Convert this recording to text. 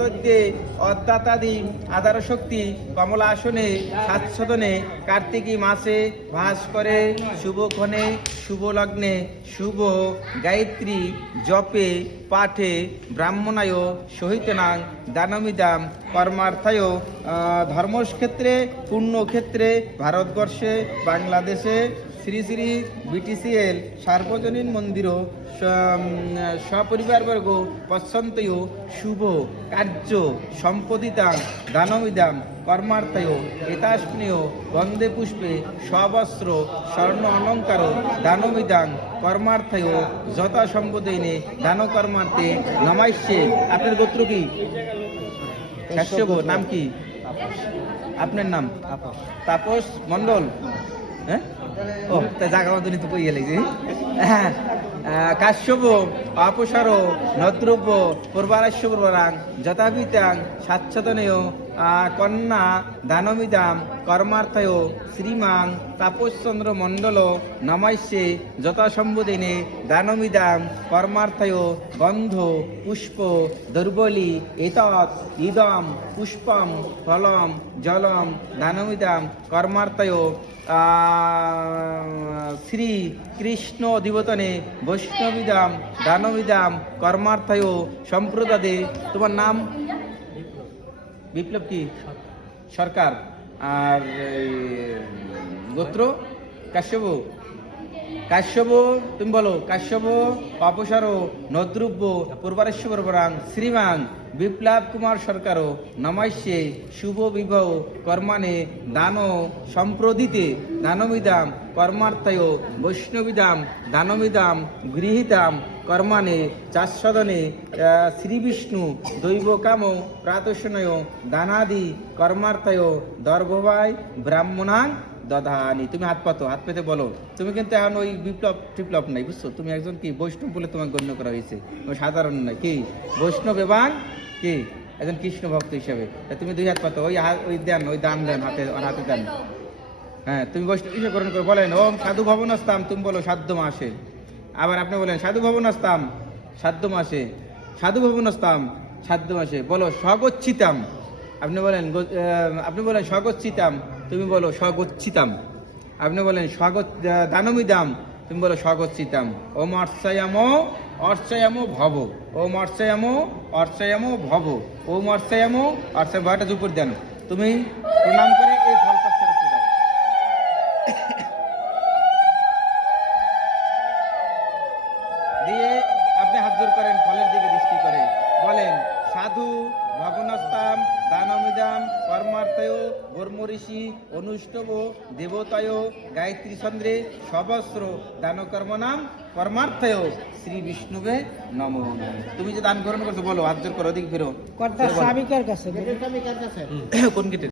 দৈত্যে অদ্যাতাদি আধার শক্তি কমলা আসনে সাচ্ছদনে কার্তিকী মাসে ভাস করে শুভক্ষণে শুভ লগ্নে শুভ গায়ত্রী জপে পাঠে ব্রাহ্মণায় সহিতনাং দানমিদাম কর্মার্থায় ধর্মক্ষেত্রে পুণ্যক্ষেত্রে ভারতবর্ষে বাংলাদেশে শ্রী শ্রী বিটিসিএল সার্বজনীন মন্দির সপরিবারবর্গ পশ্যন্তয় শুভ কার্য সম্পদিতাং দানমিদাম কর্মার্থায় এতাস্মিয় বন্দে পুষ্পে সবস্ত্র স্বর্ণ অলঙ্কার দানমিদাং কর্মার্থায় যথা সম্পদেনে দান কর্মার্থে নমাইষ্যে। আপনার গোত্র কি? কাশ্যপ। নাম কি আপনার? নাম তাপস মণ্ডল। হ্যাঁ, ও তা জায়গা মতো তো কই গেলে। হ্যাঁ, কাশ্যপ অপসার নদ্রব্য পূর্বারাস্য পূর্বরাং যথাবিতাং সাচ্ছদনেয় কন্যা দানমিদাম কর্মার্থায় শ্রীমাং তাপসচন্দ্র মণ্ডল নমাইষ্যে যথাসম্বোধনে দানমিদাম কর্মার্থায় গন্ধ পুষ্প দুর্বলি এতৎ ইদম পুষ্পম ফলম জলম দানমিদাম কর্মার্থায় শ্রী কৃষ্ণ দিবতনে বৈষ্ণবিদাম দানবিদাম কর্মার্থায় সম্প্রদাদে। তোমার নাম? বিপ্লব কি সরকার। আর গোত্র? কাশ্যপ। কাশ্যপ তুমি বলো। কাশ্যপ অপসার নদ্রব্য পূর্বারেশ্য পূর্বরাং শ্রীমাং বিপ্লব কুমার সরকার নমাইষ্যে শুভ বিবাহ কর্মানে দান সম্প্রদিতে দানমিদাম কর্মার্থায় বৈষ্ণবিদাম দানমিদাম গৃহীতাম কর্মানে চাষদনে শ্রীবিষ্ণু দৈবকাম প্রাতস্নয় দানাদি কর্মার্থায় দর্ভবায় ব্রাহ্মণাং দধানি। তুমি হাত পাতো, হাত পেতে বলো। তুমি কিন্তু এখন ওই বিপ্লব টিপ্লব নাই, বুঝছো? তুমি একজন কি বৈষ্ণব বলে তোমাকে গণ্য করা হয়েছে, সাধারণ নয়। কি বৈষ্ণব এবং কি একজন কৃষ্ণ ভক্ত হিসাবে তুমি দুই হাত পাতো। ওই দেন, ওই দান দেন, হাতে হাতে দেন। হ্যাঁ, তুমি বৈষ্ণব হিসেবে গ্রহণ করে বলেন ওম সাধু ভবনস্তাম। তুমি বলো সাধ্য মাসে। আবার আপনি বলেন সাধু ভবনস্তাম সাধ্য মাসে। সাধু ভবনস্তাম সাধ্য মাসে বলো স্বগচ্ছিতাম। আপনি বলেন স্বগচ্ছিতাম। তুমি বলো স্বগচ্ছিতাম। আপনি বলেন দানমিদাম। তুমি বলো স্বগচ্ছিতাম। ওম অর্চয়ামো অর্চয়ামো ভব। ওম অর্চয়ামো অর্চয়ামো ভব। ওম অর্চয়ামো অর্চয় ভয়টা দুপুর দেন। তুমি প্রণাম করে এই ফল পাত্র দাও। দিয়ে আপনি হাত জোর করেন, ফলের দিকে দৃষ্টি করে বলেন সাধু ভবনস্তাম দানমিদাম কর্মার্থয় বর্মঋষি অনুষ্ঠব দেবতায় গায়ত্রী চন্দ্রে সবস্র দান কর্মনাম কর্মার্থয় শ্রী বিষ্ণুবে নমঃ। তুমি যে দান গ্রহণ করছো বলো, হাত জোর করো, ওদিক ফেরো। কোন গীতে?